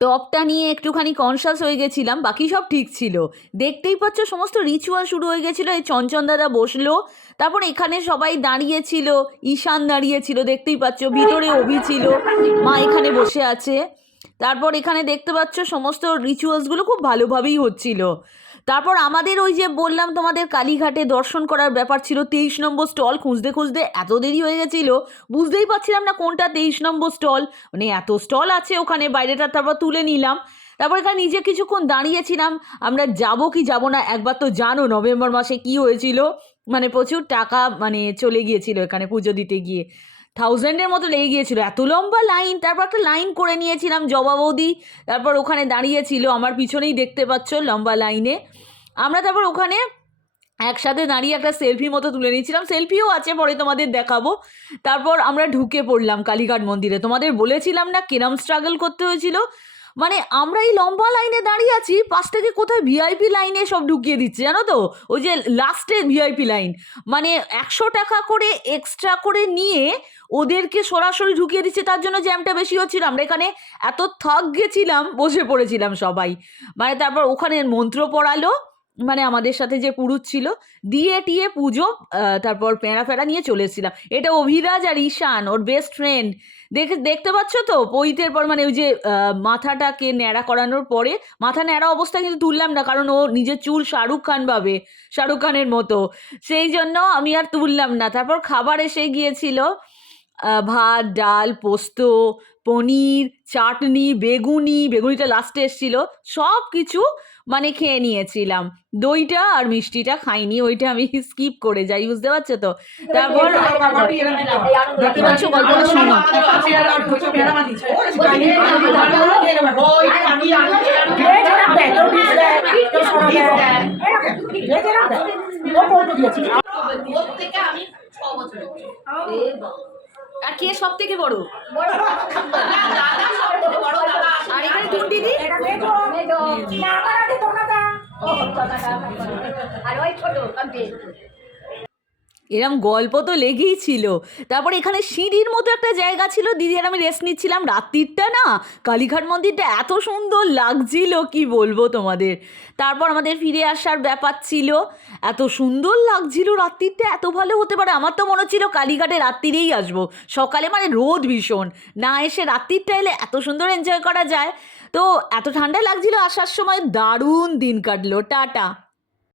টপটা নিয়ে একটুখানি কনসাস হয়ে গেছিলাম, বাকি সব ঠিক ছিল। দেখতেই পাচ্ছ সমস্ত রিচুয়াল শুরু হয়ে গেছিলো। এই চঞ্চন দাদা বসলো, তারপর এখানে সবাই দাঁড়িয়েছিল, ঈশান দাঁড়িয়েছিল, দেখতেই পাচ্ছ ভিতরে অভি ছিল, মা এখানে বসে আছে। তারপর এখানে দেখতে পাচ্ছ সমস্ত রিচুয়ালসগুলো খুব ভালোভাবেই হচ্ছিল। তারপর আমাদের ওই যে বললাম তোমাদের কালীঘাটে দর্শন করার ব্যাপার ছিল, 23 নম্বর স্টল খুঁজতে খুঁজতে এত দেরি হয়ে গেছিলো, বুঝতেই পারছিলাম না কোনটা 23 নম্বর স্টল, মানে এত স্টল আছে ওখানে, বাইরেটা তারপর তুলে নিলাম। তারপর এখানে নিজে কিছুক্ষণ দাঁড়িয়েছিলাম, আমরা যাব কি যাব না। একবার তো জানো নভেম্বর মাসে কি হয়েছিল, মানে প্রচুর টাকা মানে চলে গিয়েছিল এখানে পুজো দিতে গিয়ে, 1000-এর মতো লেগে গিয়েছিল, এত লম্বা লাইন। তারপর একটা লাইন করে নিয়েছিলাম, জবা বৌদি তারপর ওখানে দাঁড়িয়েছিল আমার পিছনেই, দেখতে পাচ্ছ লম্বা লাইনে। আমরা তারপর ওখানে একসাথে দাঁড়িয়ে একটা সেলফি মতো তুলে নিয়েছিলাম, সেলফিও আছে পরে তোমাদের দেখাবো। তারপর আমরা ঢুকে পড়লাম কালীঘাট মন্দিরে। তোমাদের বলেছিলাম না কিরম স্ট্রাগল করতে হয়েছিল, মানে আমরা এই লম্বা লাইনে দাঁড়িয়ে আছি, পাশ থেকে কোথায় ভিআইপি লাইনে সব ঢুকিয়ে দিচ্ছে জানো তো, ওই যে লাস্টে ভিআইপি লাইন, মানে 100 টাকা করে এক্সট্রা করে নিয়ে ওদেরকে সরাসরি ঢুকিয়ে দিচ্ছে, তার জন্য জ্যামটা বেশি হচ্ছিল। আমরা এখানে এত থক গেছিলাম, বসে পড়েছিলাম সবাই। মানে তারপর ওখানে মন্ত্র পড়ালো, মানে আমাদের সাথে যে পুরুষ ছিল, দিয়ে টিয়ে পুজো, তারপর প্যাঁড়া ফেরা নিয়ে চলে এসেছিলাম। এটা অভিরাজ আর ঈশান, ওর বেস্ট ফ্রেন্ড। দেখতে পাচ্ছ তো পৈতের পর, মানে ওই যে মাথাটাকে ন্যাড়া করানোর পরে, মাথা ন্যাড়া অবস্থা কিন্তু তুললাম না, কারণ ও নিজের চুল শাহরুখ খান ভাবে, শাহরুখ খানের মতো, সেই জন্য আমি আর তুললাম না। তারপর খাবার এসে গিয়েছিল, ভাত, ডাল, পোস্ত, পনির, চাটনি, বেগুনিটা লাস্টে এসেছিল, সব কিছু মানে খেয়ে নিয়েছিলাম। দইটা আর মিষ্টিটা খাইনি, ওইটা আমি স্কিপ করে যাই, বুঝতে পারছো তো। তারপর দেখতে পাচ্ছ, গল্পটা শোনো। আর কে সব থেকে বড়? আর এখানে কোন দিদি? এরম গল্প তো লেগেই ছিল। তারপর এখানে সিঁড়ির মতো একটা জায়গা ছিল, দিদি আর আমি রেস্ট নিচ্ছিলাম। রাত্রিটা না কালীঘাট মন্দিরটা এত সুন্দর লাগছিল কি বলবো তোমাদের। তারপর আমাদের ফিরে আসার ব্যাপার ছিল, এত সুন্দর লাগছিল রাত্রিটা, এত ভালো হতে পারে? আমার তো মনে হচ্ছিল কালীঘাটে রাত্রিরেই আসবো, সকালে মানে রোদ ভীষণ, না এসে রাত্রিটা এলে এত সুন্দর এনজয় করা যায়। তো এত ঠান্ডা লাগছিল আসার সময়, দারুণ দিন কাটলো। টাটা।